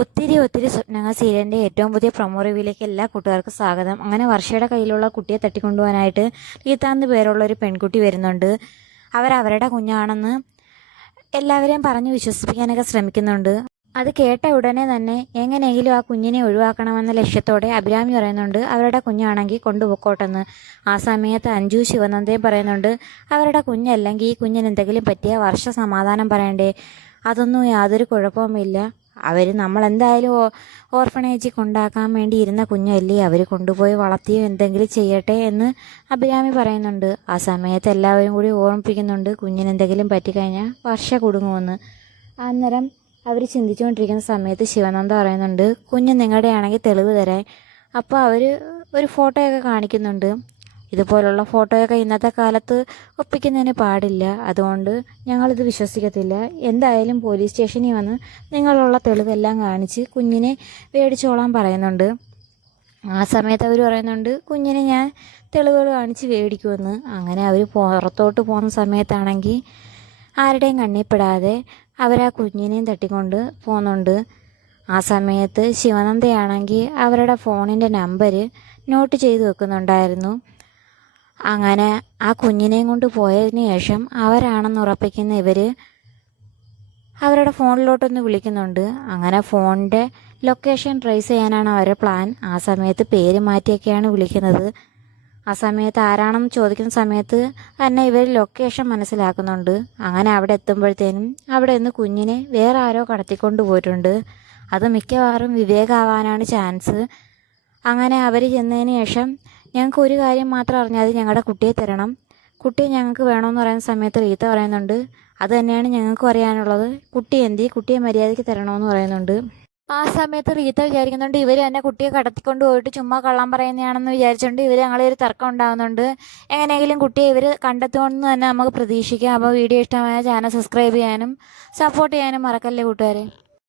ഒത്തിരി സ്വപ്നങ്ങൾ സീരിയലിൻ്റെ ഏറ്റവും പുതിയ പ്രൊമോ റിവ്യൂയിലേക്ക് എല്ലാ കൂട്ടുകാർക്കും സ്വാഗതം. അങ്ങനെ വർഷയുടെ കയ്യിലുള്ള കുട്ടിയെ തട്ടിക്കൊണ്ടുപോകാനായിട്ട് റീത്ത പേരുള്ള ഒരു പെൺകുട്ടി വരുന്നുണ്ട്. അവരവരുടെ കുഞ്ഞാണെന്ന് എല്ലാവരെയും പറഞ്ഞ് വിശ്വസിപ്പിക്കാനൊക്കെ ശ്രമിക്കുന്നുണ്ട്. അത് കേട്ട ഉടനെ തന്നെ എങ്ങനെയെങ്കിലും ആ കുഞ്ഞിനെ ഒഴിവാക്കണമെന്ന ലക്ഷ്യത്തോടെ അഭിരാമി പറയുന്നുണ്ട് അവരുടെ കുഞ്ഞാണെങ്കിൽ കൊണ്ടുപോയിക്കോട്ടെന്ന്. ആ സമയത്ത് അഞ്ജു ശിവനന്ദയും പറയുന്നുണ്ട് അവരുടെ കുഞ്ഞല്ലെങ്കിൽ ഈ കുഞ്ഞിന് എന്തെങ്കിലും പറ്റിയ വർഷ സമാധാനം പറയണ്ടേ, അതൊന്നും യാതൊരു കുഴപ്പവുമില്ല. അവർ നമ്മളെന്തായാലും ഓർഫണേജിൽ കൊണ്ടാക്കാൻ വേണ്ടി ഇരുന്ന കുഞ്ഞല്ലേ, അവർ കൊണ്ടുപോയി വളർത്തിയോ എന്തെങ്കിലും ചെയ്യട്ടെ എന്ന് അഭിരാമി പറയുന്നുണ്ട്. ആ സമയത്ത് എല്ലാവരും കൂടി ഓർമ്മിപ്പിക്കുന്നുണ്ട് കുഞ്ഞിനെന്തെങ്കിലും പറ്റിക്കഴിഞ്ഞാൽ വർഷ കുടുങ്ങുമെന്ന്. അന്നേരം അവർ ചിന്തിച്ചുകൊണ്ടിരിക്കുന്ന സമയത്ത് ശിവനന്ദ പറയുന്നുണ്ട് കുഞ്ഞ് നിങ്ങളുടെ ആണെങ്കിൽ തെളിവ് തരാൻ. അപ്പോൾ അവർ ഒരു ഫോട്ടോയൊക്കെ കാണിക്കുന്നുണ്ട്. ഇതുപോലുള്ള ഫോട്ടോയൊക്കെ ഇന്നത്തെ കാലത്ത് ഒപ്പിക്കുന്നതിന് പാടില്ല, അതുകൊണ്ട് ഞങ്ങളിത് വിശ്വസിക്കത്തില്ല. എന്തായാലും പോലീസ് സ്റ്റേഷനിൽ വന്ന് നിങ്ങളുള്ള തെളിവെല്ലാം കാണിച്ച് കുഞ്ഞിനെ മേടിച്ചോളാൻ പറയുന്നുണ്ട്. ആ സമയത്ത് അവർ പറയുന്നുണ്ട് കുഞ്ഞിനെ ഞാൻ തെളിവുകൾ കാണിച്ച് മേടിക്കുമെന്ന്. അങ്ങനെ അവർ പുറത്തോട്ട് പോകുന്ന സമയത്താണെങ്കിൽ ആരുടെയും കണ്ണിപ്പെടാതെ അവരാ കുഞ്ഞിനെയും തട്ടിക്കൊണ്ട് പോകുന്നുണ്ട്. ആ സമയത്ത് ശിവനന്ദയാണെങ്കിൽ അവരുടെ ഫോണിൻ്റെ നമ്പർ നോട്ട് ചെയ്ത് വെക്കുന്നുണ്ടായിരുന്നു. അങ്ങനെ ആ കുഞ്ഞിനെയും കൊണ്ട് പോയതിന് ശേഷം അവരാണെന്ന് ഉറപ്പിക്കുന്ന ഇവർ അവരുടെ ഫോണിലോട്ടൊന്ന് വിളിക്കുന്നുണ്ട്. അങ്ങനെ ഫോണിൻ്റെ ലൊക്കേഷൻ ട്രേസ് ചെയ്യാനാണ് അവരുടെ പ്ലാൻ. ആ സമയത്ത് പേര് മാറ്റിയൊക്കെയാണ് വിളിക്കുന്നത്. ആ സമയത്ത് ആരാണെന്ന് ചോദിക്കുന്ന സമയത്ത് തന്നെ ഇവർ ലൊക്കേഷൻ മനസ്സിലാക്കുന്നുണ്ട്. അങ്ങനെ അവിടെ എത്തുമ്പോഴത്തേനും അവിടെ നിന്ന് കുഞ്ഞിനെ വേറെ ആരോ കടത്തിക്കൊണ്ട് പോയിട്ടുണ്ട്. അത് മിക്കവാറും വിവേകാവാനാണ് ചാൻസ്. അങ്ങനെ അവർ ചെന്നതിന് ശേഷം ഞങ്ങൾക്ക് ഒരു കാര്യം മാത്രം അറിഞ്ഞാൽ മതി, ഞങ്ങളുടെ കുട്ടിയെ തരണം, കുട്ടിയെ ഞങ്ങൾക്ക് വേണമെന്ന് പറയുന്ന സമയത്ത് റീത്ത പറയുന്നുണ്ട് അത് തന്നെയാണ് ഞങ്ങൾക്കും അറിയാനുള്ളത്, കുട്ടിയെ മര്യാദയ്ക്ക് തരണമെന്ന് പറയുന്നുണ്ട്. ആ സമയത്ത് റീത്ത വിചാരിക്കുന്നുണ്ട് ഇവർ തന്നെ കുട്ടിയെ കടത്തിക്കൊണ്ട് പോയിട്ട് ചുമ്മാ കള്ളം പറയുന്നതാണെന്ന് വിചാരിച്ചുകൊണ്ട് ഇവർ ഞങ്ങളെ ഒരു തർക്കം ഉണ്ടാകുന്നുണ്ട്. എങ്ങനെയെങ്കിലും കുട്ടിയെ ഇവർ കണ്ടെത്തുമെന്ന് തന്നെ നമുക്ക് പ്രതീക്ഷിക്കാം. അപ്പോൾ വീഡിയോ ഇഷ്ടമായ ചാനൽ സബ്സ്ക്രൈബ് ചെയ്യാനും സപ്പോർട്ട് ചെയ്യാനും മറക്കല്ലേ കൂട്ടുകാരെ.